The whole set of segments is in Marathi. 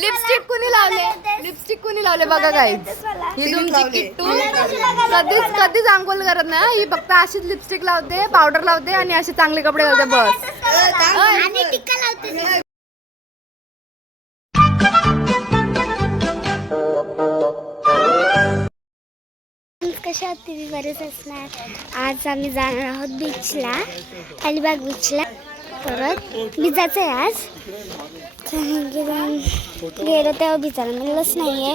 लिपस्टिक कुणी लावले? लिपस्टिक कुणी लावले बघा गाईज. ही तुमची किट्टू कधीच अंघोळ करत नाही. ही फक्त अशीच लिपस्टिक लावते, पावडर लावते आणि असे चांगले कपडे घालते बस. आणि टिक्का लावते. कशा आहात तुम्ही? बरेच असणार. आज आम्ही जाणार आहोत बीचला, अलिबाग बीचला. परत भिजायचं आहे आज. गेलो तेव्हा भिजायला मिळलंच नाहीये.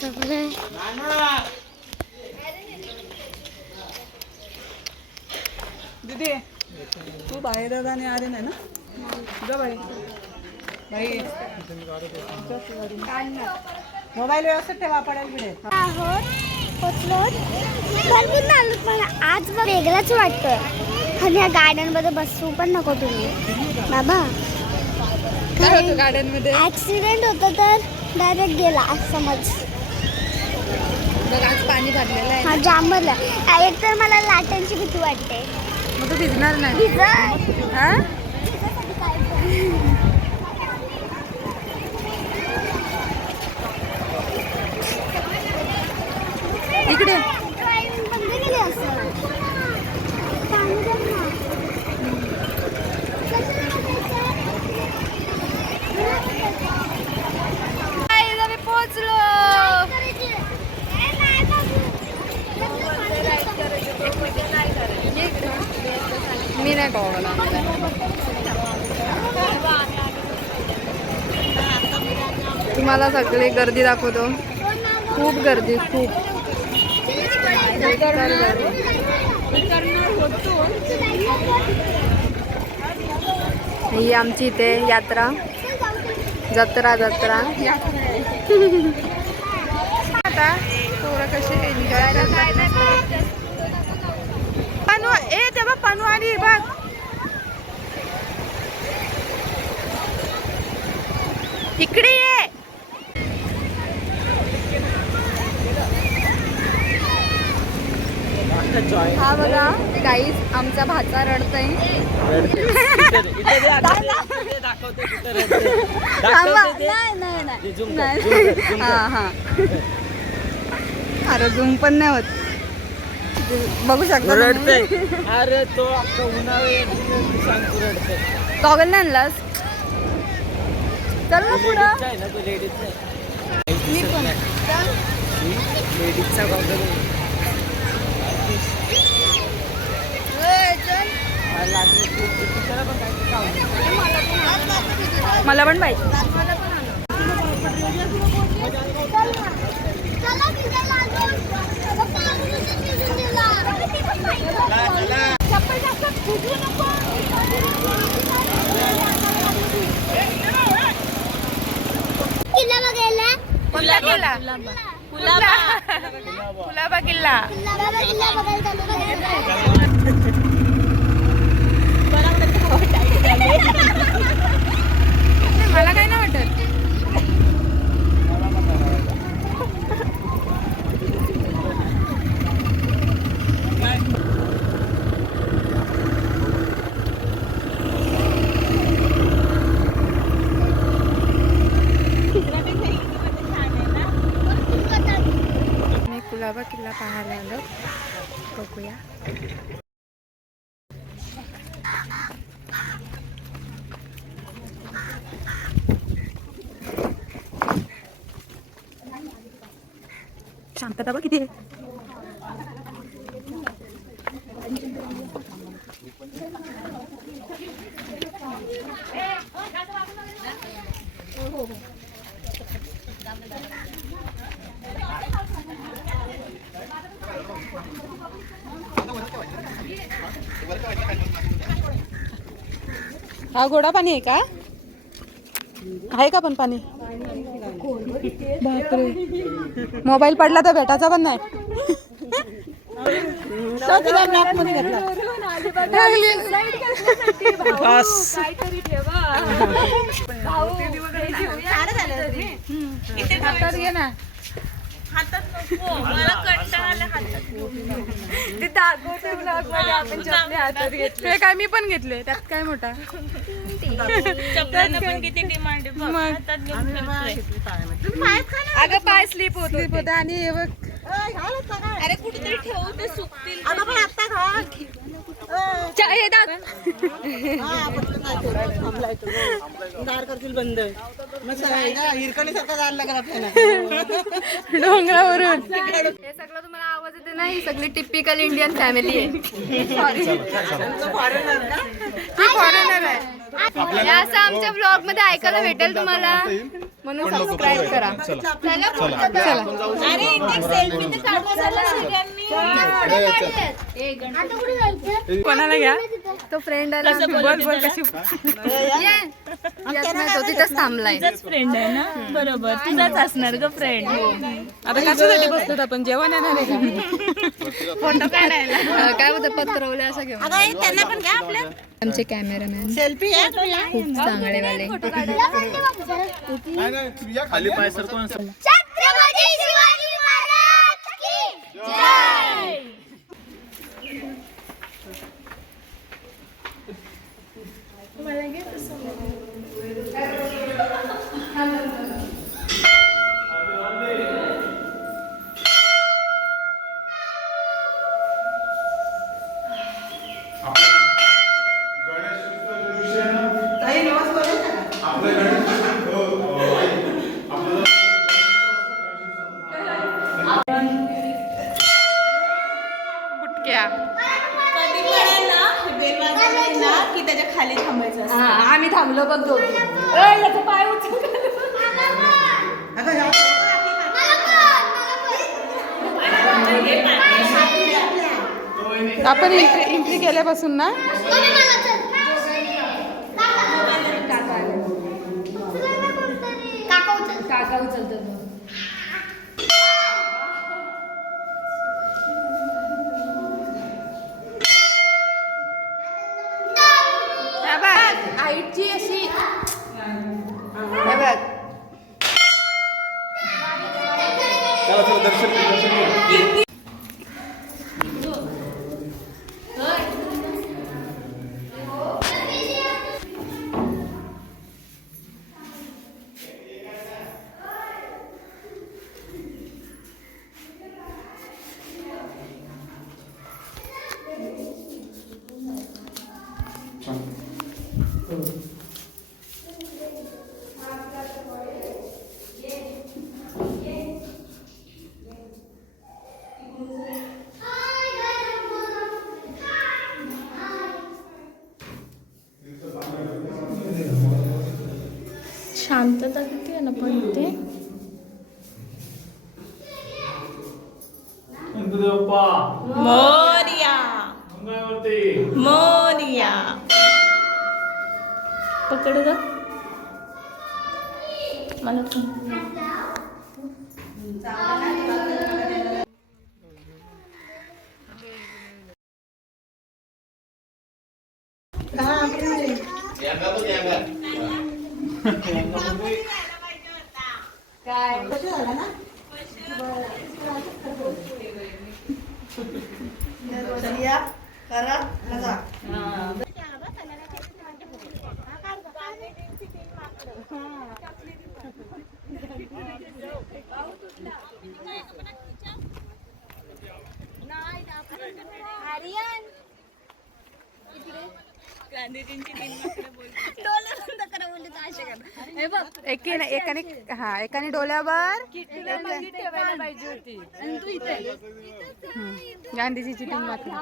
सगळं दीदी तू बाहेर आणि आले नाही ना? जा बाई बाई मोबाईल व्यवस्थित ठेवा, पडेल बिडेल. पोचलो भरपूर आलो, पण आज वेगळाच वाटतोय. आणि या गार्डन मध्ये बसू पण नको तुम्ही बाबा. गार्डन मध्ये ऍक्सिडेंट होतं तर डायरेक्ट गेला समज. आज पाणी भरलेलं आहे. हा जाम भरलं. एक तर मला लाटांची भीती वाटते. मग तू भिजणार नाही. हा इकडे पोहोचलो. मी नाही कळवला. तुम्हाला सगळी गर्दी दाखवतो. खूप गर्दी, खूप. ही आमची इथे यात्रा, जत्रा आता पोरं कशी एन्जॉय करतात. पानू ए तेव्हा पानू आली बघ. इकडे ये. हा बघा गाईज, आमचा भाचा रडतय. हा अरे झूम पण नाही होत, बघू शकता. अरे तो गॉगल नाही आणलास? चल ना पुढं. मी पण लेडीजचा गॉगल मला पण पाहिजे. कुलाबा किल्ला. मला काय नाही वाटत. कुलाबा किल्ला पाहायला आलो. बघूया. शांतता बघ किती. हा गोडा पाणी आहे का? आहे का पण पाणी? बापरे, मोबाईल पडला तर भेटायचा पण नाही. ते दाखवते ब्लॉग मध्ये आपण चपले हातात घेतले. हे काय मी पण घेतले, त्यात काय मोठा. अगं पाय स्लिप होत आणि हे बघ. अरे कुठेतरी ठेवू ते सुकतील. हे दाख. दार करतील बंद. हिरकणीसारखं दार लागेल आपल्याला. डोंगरावरून हे सगळं तुम्हाला आवाज येते ना, ही सगळी टिपिकल इंडियन फॅमिली आहे. सॉरी फॉरेनर आहे. हे असं आमच्या ब्लॉग मध्ये ऐकायला भेटेल तुम्हाला, म्हणून सबस्क्राईब करा. कोणाला घ्या, तो फ्रेंड आला. बोल बोल कशी तो तिथंच थांबलाय. फ्रेंड आहे ना, बरोबर तुझाच असणार ग फ्रेंड. आता कशासाठी बसतो आपण, जेवण येणार आहे का? फोटो काढायला काय होतं, पत्रवले असं घेऊन. त्यांना पण घ्या आपल्या. आमचे कॅमेरामॅन सेल्फी आहे खूप चांगले वाले. खाली पाय सर कोण छत्रपती शिवाजी महाराज की जय. ताई नमस्कार. फुटक्या. कधी पण ना बेल वाजवली ना की त्याच्या खाली थांबायचं असतं. आम्ही थांबलो बघ दोघी. पाय उचल. आपण एंट्री केल्यापासून ना काका उचलतो. हाईटची अशी हे बघ. शांतता किती आहे ना पण ते. मोरया मोरया. पकड ग मला पण. एकाने डोल्यावर गांधीजीची तीन लाकडं.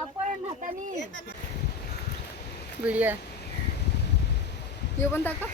व्हिडिओ ये पण टाका.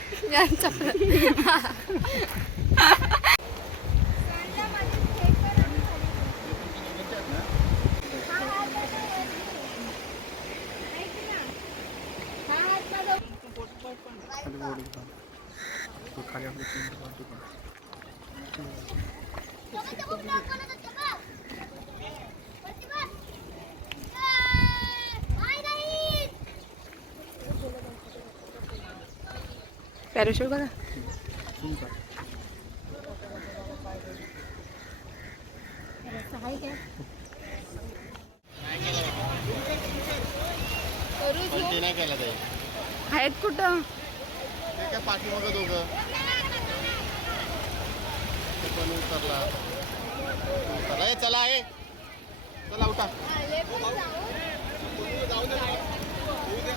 पॅराशूट बघा. आहेत कुठं? ते काय पाठीमागं दोघं ते पण उतरला. ए, चला ए चला उठा. जाऊ दे ना. येऊ दे.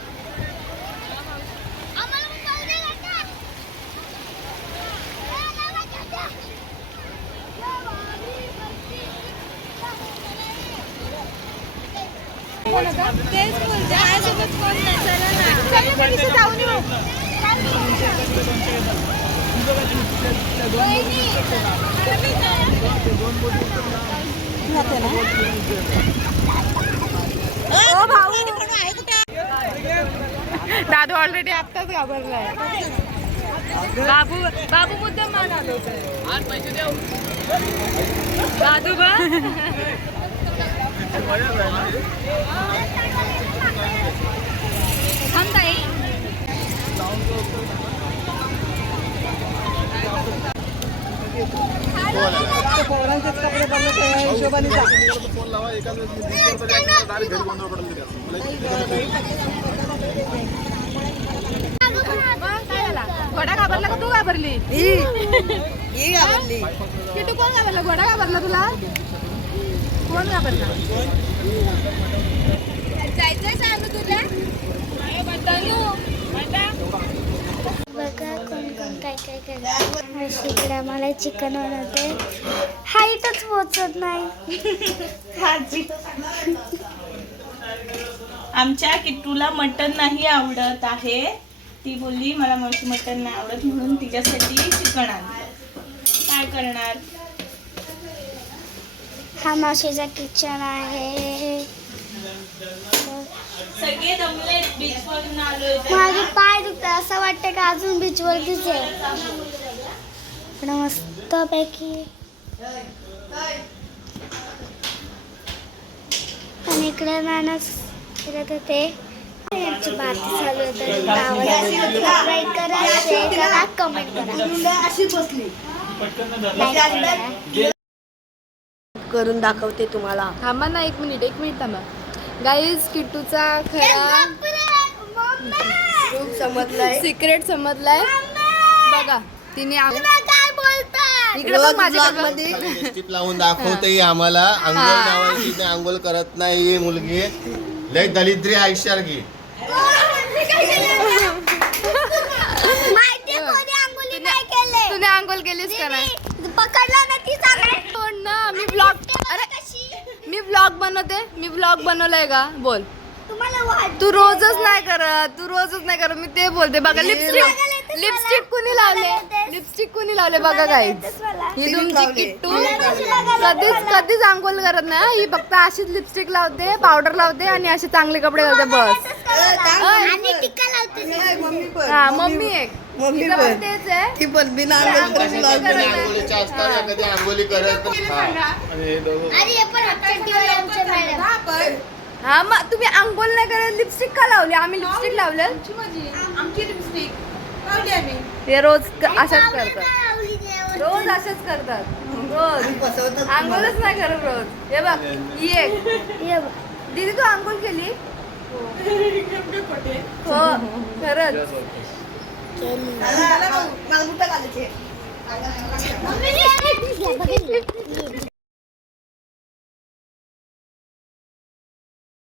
दादू ऑलरेडी आत्ताच घाबरलाय. बाबू बाबू मुद्दाम मान आलो दादू बा. थांब ताई. पोरांचेच कपडे बघ त्या हिशोबाने जा. फोन लावा एका डायरेक्ट घरी गोंधळ पडून दिला. घोडा घाबरला का तू घाबरली? ही घाबरली. किटू कोण घाबरला? घोडा घाबरला तुला? कोण घाबरला? जायचंय सांगू तुला? बघा कोण कोण काय काय करतात. इकडे आम्हाला चिकन बनवते. हाईटच पोचत नाही. आमच्या किट्टूला मटण नाही आवडत आहे. ती बोलली मला मावशी मटण नाही आवडत म्हणून तिच्यासाठी चिकन आणलं. काय करणार? हा मावशीचा किचन आहे. सगळे जमले बीच वरून आलोय. माझे पाय दुखतात. असं वाटतं का अजून बीचवरतीच आहे. पण मस्त पैकी. आणि इकडे माणूस फिरत होते. यांची बात चालू होती. सबस्क्राईब करा, शेअर करा, कमेंट करा. करून दाखवते तुम्हाला. थांबा ना एक मिनिट थांबा. गाईज किट्टूचा खरा खूप समजलंय. सिक्रेट समजलाय बघा. तिने काय बोलतात? इकडे बघ माझ्याकडे. स्टिप लावून दाखवते आम्हाला. अंघोळ नावाची तिने अंघोळ करत नाही ही मुलगी. लय दलिद्री आयुष्यासारखी. माहिती कोणी अंघोळी नाही केले. तुने अंघोळ केलीस का नाही? पकडला ना ती चांगली. पण ना मी ब्लॉग बनवलाय का? बोल. तुम्हाला तू रोजच नाही करत. मी ते बोलते बघा. लिपस्टिक कुणी लावले बघा काय. ही तुमची किट्टू कधीच आंघोळ करत नाही. ही फक्त अशीच लिपस्टिक लावते, पावडर लावते आणि असे चांगले कपडे घालते बस. आणि टिक्का लावते. मम्मी पण. हा मम्मी एक. मम्मी तिचं पण. पण तेच आहे. ती पण बिना अंघोळीची vlog कधी आंघोळीच्या असताना कधी आंघोळी करत. आणि हे दोघं आणि हे पण हट्टंटीवाले आमचे मॅडम. हा मग तुम्ही आंघोळ नाही करत लिपस्टिक का लावली? आम्ही लिपस्टिक लावलं. आमची लिपस्टिक लावली आम्ही. हे रोज अशाच करतात. रोज अशाच करतात. रोज फसवतात. आंघोळच नाही करत रोज. हे बघ ही एक. दीदी तू आंघोळ केली? हो खरंच. मला कुठं घालायचे? मम्मी